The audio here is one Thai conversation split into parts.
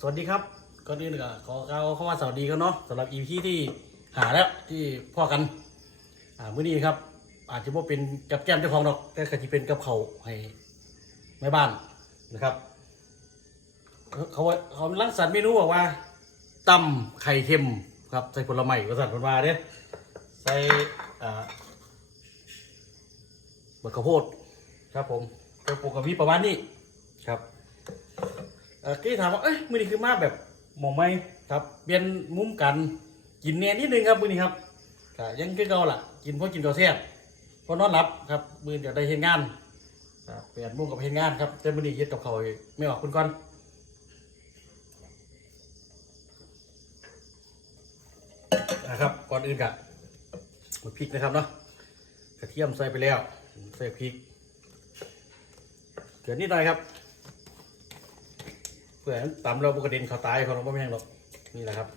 สวัสดีครับก่อนอื่นก็ขอกล่าวเข้ามาสวัสดีกันเนาะสำหรับ EP ที่หาแล้วที่พ่อกันอ่ามื้อนี้ครับ อาจจะว่าเป็นกับแก้มเจ้าของดอก แต่ก็จะเป็นกับเขาให้แม่บ้านนะครับเขาเขาเขาลังสรรค์เมนูบอกว่าตำไข่เค็มครับใส่ผลไม้กระสันผลมาเด้ใส่อ่าบดข้าวโพดครับผมกระปุกกับพี่ประมาณนี้ครับ เออกี้ถามว่าเอ้ยมือนี้คือมาแบบหมองไหมครับเปลี่ยนมุมกันกินเนียนิดนึงครับมือนี้ครับก็ยังคือเก่าล่ะ กินเพราะกินข้าวแซ่บเพราะนอนหลับครับ มือจะได้เห็นงานครับเปลี่ยนมุมกับเห็นงานครับแต่มือนี้เฮ็ดกับเขาวไม่ออกคุณก่อนนะครับก่อนอื่นกะมาพริกนะครับเนาะกระเทียมใส่ไปแล้วใส่พริกเกลือนิดหน่อยครับ เพื่อให้มันตำเราบกระเด็นเขาตายเขาเราไม่แห้งหรอกนี่แหละครับ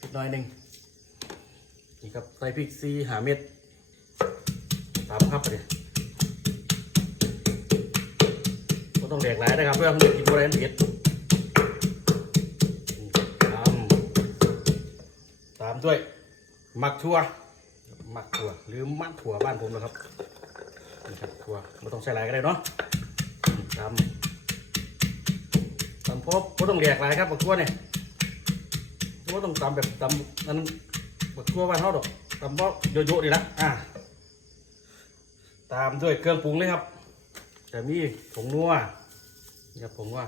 นิดน้อยหนึ่งนี่ครับใส่พริกซีหาเม็ดตามครับไปเลยก็ต้องแดกหลายนะครับเพื่อให้มันกินอะไรเผ็ดตามตามด้วยหมักถั่วหมักถั่วหรือมันถั่วบ้านผมนะครับนี่ครับถั่วไม่ต้องใส่หลายก็ได้เนาะตาม ตำพบก็ต้องแหลกหลายครับบักทั่วเนี่ยก็ต้องตำแบบตำนั้นบักทั่วบ้านเขาดอกตำเพราะโยโย่ดีละอ่าตามด้วยเครื่องปรุงเลยครับจะมีผงนัวนี่ครับผงนัว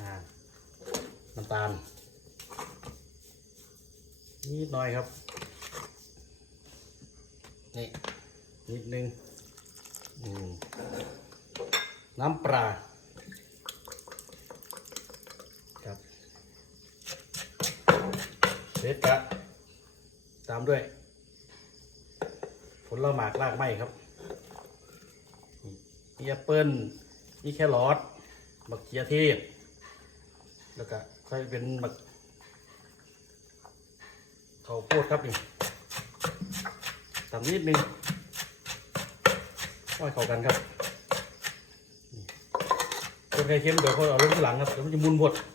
อ่าน้ำตาลนิดหน่อยครับนี่นิดนึงน้ำปลา ครับ เสร็จะตามด้วย ผลหมากรากไม้ครับมีแอปเปิ้ลมีแครอทบักเขียเทศ แล้วก็ค่อยเป็นบักข้าวโพดครับนี่ตามนิดนึงค่อยเข้ากันครับนี่เป็นไข่เค็มเดี๋ยวเขาเอาลงที่หลังครับเดี๋ยวมันจะมุนบดตามด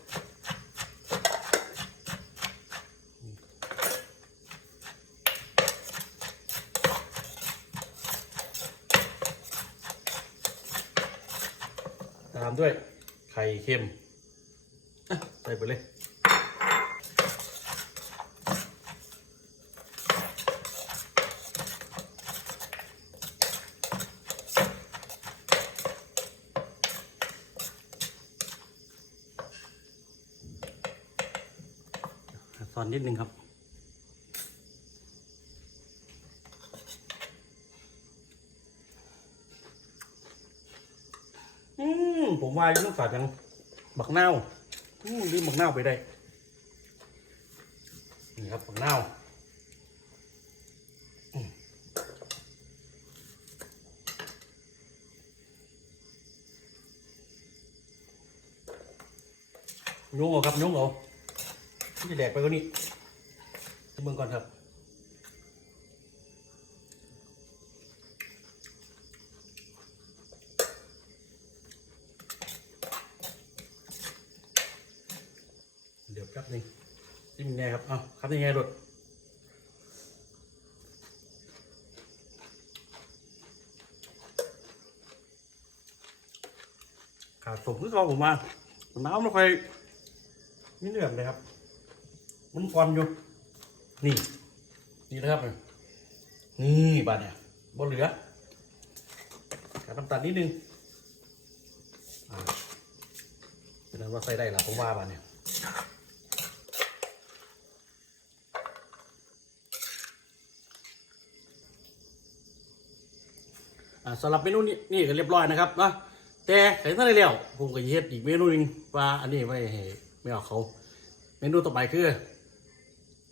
วยไข่เค็มอะใส่ไปเลยสอนนิดนึงครับ อื มผมว่ายังต้องฝาดยังบักนาวอืมลืมบักนาวไปได้นี่ครับบักนาวอืมยุ้งเอาครับยุ้งเอาที่จะแดกไปกว่านี้เบิ่งก่อนครับ เดี๋ยวแป๊บนึง ยังไงครับ เอาครับยังไงรถขาดสมคือเขาผมมาน้ำไม่ค่อยไม่เหนื่อยเลยครับ มันฟอนอยู่ นี่ นี่นะครับ นี่บาดเนี่ยบ่เหลือขาดน้ำตาลนิดนึงอ่าเป็นนั้นว่าใส่ได้ละผมว่าบาดเนี่ย สำหรับเมนูนี้นี่ก็เรียบร้อยนะครับนะแต่ใส่ท่านได้แล้วผมก็เฮ็ดอีกเมนูหนึงว่าอันนี้ไว้ให้ไม่เอาเขา เมนูต่อไปคือ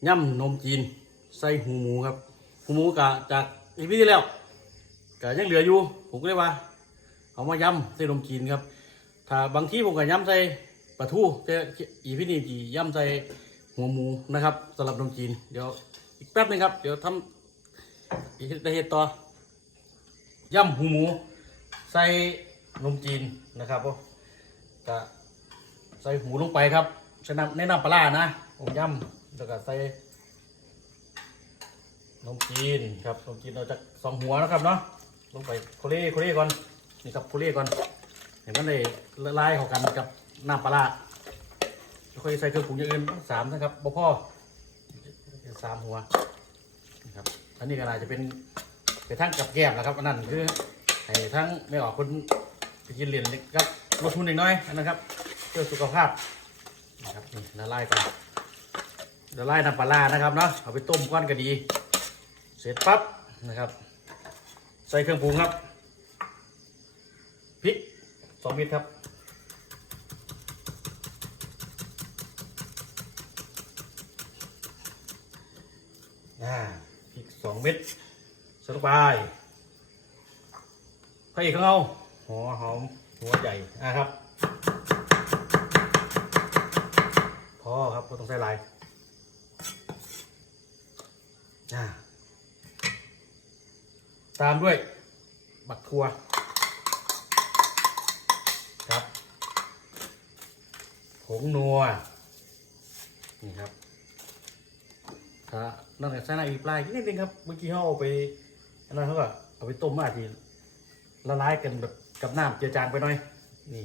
ย่ำนมจีนใส่หูหมูครับหูหมูกะจากอีพีที่แล้วกะยังเหลืออยู่ ผมก็เลยว่าเอามาย่ำใส่นมจีนครับ ถ้าบางที่ผมก็ย่ำใส่ปลาทูแต่อีพีนี้จีย่ำใส่หัวหมูนะครับสำหรับนมจีน เดี๋ยวอีกแป๊บหนึงครับ เดี๋ยวทำอีกได้เฮ็ดต่อ ย่ำหูหมู ใส่นมจีนนะครับผมก็ใส่หูลงไปครับใส่น้ำในน้ำปลานะผมย่ำแล้วก็ใส่นมจีนครับนมจีนเราจะสองหัวนะครับเนาะลงไปโคเล่โคเล่ก่อนนี่ครับโคเล่ก่อนเห็นมันเลยละลายเข้ากันกับน้ำปลาค่อยใส่เครื่องปรุงอย่างอื่นสามนะครับบ่พ่อสามหัวนะครับอันนี้ก็น่าจะเป็น ไปทั้งกับแก้มนะครับอันนั้นคือให้ทั้งไม่ออกคนไปกินเหรียญครับลดทุนอีกน้อยนะครับ เพื่อสุขภาพนะครับนี่ละลายก่อนละลายน้ำปลาร้านะครับเนาะเอาไปต้มก้อนก็ดี เสร็จปั๊บนะครับ ใส่เครื่องปรุงครับพริกสองเม็ดครับอ่าพริกสองเม็ด ส่ลงไปพระเอกของเราหัวหอมหัวใหญ่นะครับพอครับก็ต้องใส่ลายตามด้วย บักทัวครับผงนัว นี่ครับถ้านอกจากใส่น้ำอีกปลายนิดนึงครับ เมื่อกี้เขาเอาไป อันนั้นเขาก็เอาไปต้มมาทีละลายกันแบบกับน้ำเจือจางไปหน่อย นี่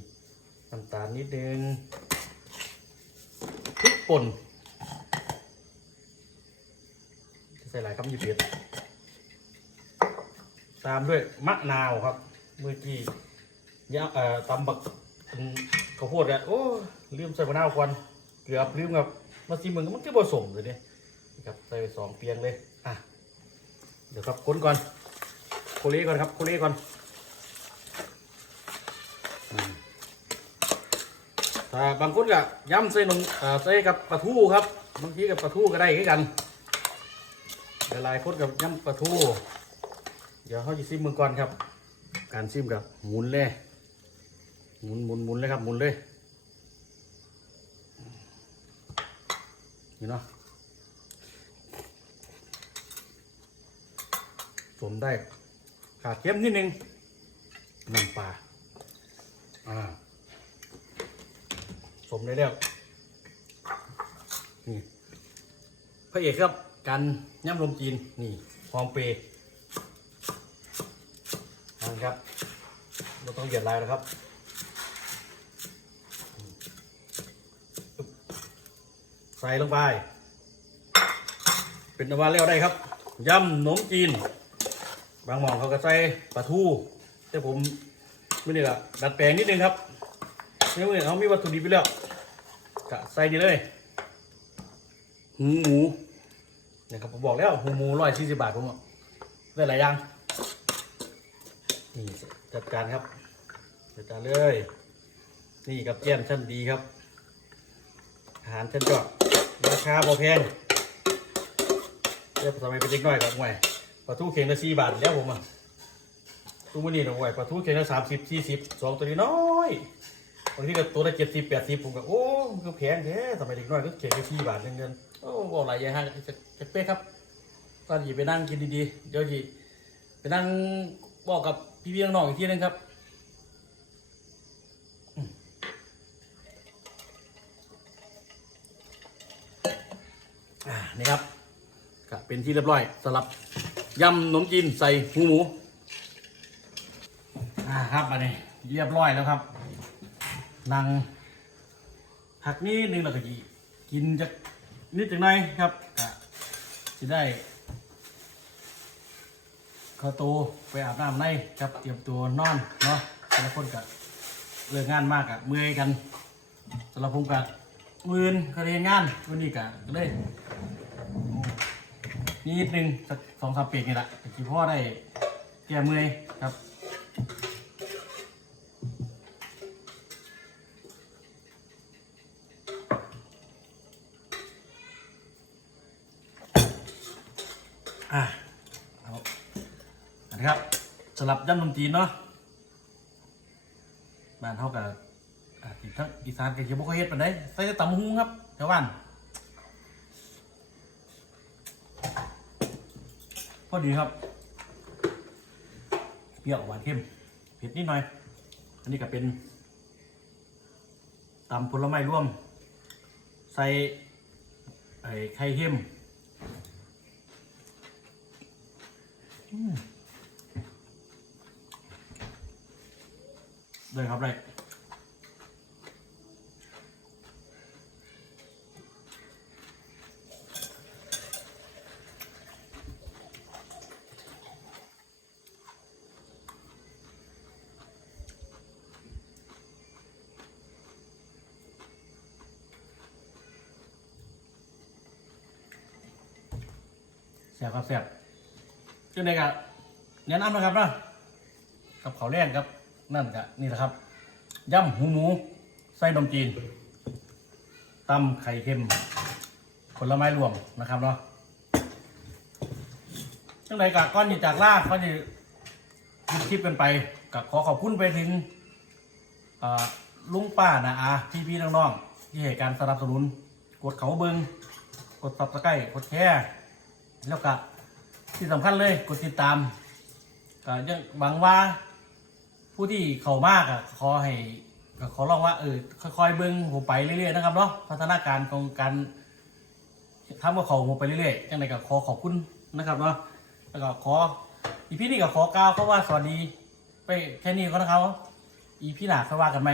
น้ำตาลนิดนึงพริกป่นใส่หลายคำยี่เยดตามด้วยมะนาวครับ เมื่อกี้ย่าเอ่อตำบักข้าวโพดอะโอ้ลืมใส่มะนาวก่อนเกือบลืมครับมาซีมึงมันก็ผสมเลยเนี่ยครับใส่สองเปียงเลย เดี๋ยวครับคนก่อนโคเล่ก่อนครับโคเล่ก่อนถ้าบางคนก็ย้ำใส่นมเอ่อใส่กับปลาทูครับบางทีกับปลาทูก็ได้คือนกันหลายคนกับย้ำปลาทู เดี๋ยวเขาจะซิมมือก่อนครับ การซิมกับหมุนเลยหมุนหมุนหมุนเลยครับหมุนเลยนี่เนาะ สมได้ ขาดเค็มนิดนึงน้ำปลาอ่าสมได้แล้วนี่พระเอกครับการย่ำลมจีนนี่ฟองเปย์นั่นครับเราต้องเหยียดลายนะครับใส่ลงไป เป็นนวาแล้วได้ครับย่ำขนมจีน บางหมองเขาก็ใส่ปลาทูแต่ผมไม่ได้ละดัดแปลงนิดนึงครับนี่มือเขามีวัตถุดิบไปแล้วกะใส่ดีเลยหูหมูเนี่ยครับผมบอกแล้วหูหมูร้อยสี่สิบบาทผมอะได้หลายอย่างนี่จัดการครับจัดการเลย นี่กับแก้มชั้นดีครับอาหารชั้นยอดราคาพอแพงเดี๋ยวทำไมเป็นเด็กน้อยกับห่วย ปลาทูเข่งละสี่บาทแล้วผมอะตู้มือนี่นะห่วยปลาทูเข่งละสามสิบสี่สิบสองตัวนี้น้อยบางทีก็ตัวละเจ็ดสิบแปดสิบผมก็โอ้ก็แพงแท้สมัยเด็กน้อยก็เขียนแค่สี่บาทเงินโอ้บอกหลายอย่างฮะจะจะเป๊ะครับตอนหยีไปนั่งกินดีๆ เดี๋ยวหยีไปนั่งบอกกับพี่ๆน้องๆอีกทีนึงครับนี่ครับก็เป็นที่เรียบร้อยสำหรับ ยำขนมจีนใส่หูหมู อ่าครับอันนี้เรียบร้อยแล้วครับนั่งหักนิดนึงแล้วก็จีกินจากนิดจากหน่อยครับก็จะได้เข้าโตวไปอาบน้ำในครับเตรียมตัวนอนเนาะแต่ละคนก็เลิกงานมากอะเมื่อยกันสำหรับผมก็มือนเขาเรียนงานวันนี้ก็เลย นิดนึงสักสองสามปีนี่แหละที่พ่อได้แก้เมื่อยครับอะนนี้ครับสำหรับย่ำนมจีนเนาะบ้านเท่ากับอ่าทั้งอีสานกับเขียวบกเฮ็ดปานใดใส่แต่ตำบักหุ้งครับแถวบ้าน พอดีครับ เปรี้ยวหวานเข้มเผ็ดนิดหน่อย อันนี้ก็เป็นตำผลไม้ร่วม ใส่ไข่เค็มอืมเลยครับเล ซ่บครับแซ่บจังไดก็แนะนำนะครับนะกับข้าวแรงครับนั่นก็นี่แหละครับย่ำหูหมูใส่นมจีนตำไข่เค็มผลไม้รวมนะครับเนาะจังไดก็ก้อนนี้จากลากก้อนนี้คลิปคลิปกันไปก็ขอขอบคุณไปถึงลุงป้านะอาพี่พี่ๆน้องๆที่ให้การสนับสนุน กดเขาเบิงกดซับสไครต์กดแชร์ แล้วก็ที่สำคัญเลยกดติดตามก็ยังหวังว่าผู้ที่เข้ามากอะขอให้ก็ขอร้องว่าเออค่อยๆเบิ้งผมไปเรื่อยๆนะครับเนาะพัฒนาการของการทำกับเขาผมไปเรื่อยๆยังไงก็ขอขอบคุณนะครับเนาะแล้วก็ขออีพี่นี่ก็ขอกล่าวเขาว่าสวัสดี ไปแค่นี้ก็นะครับอีพี่หนาค่อยว่ากันไหม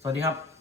สวัสดีครับ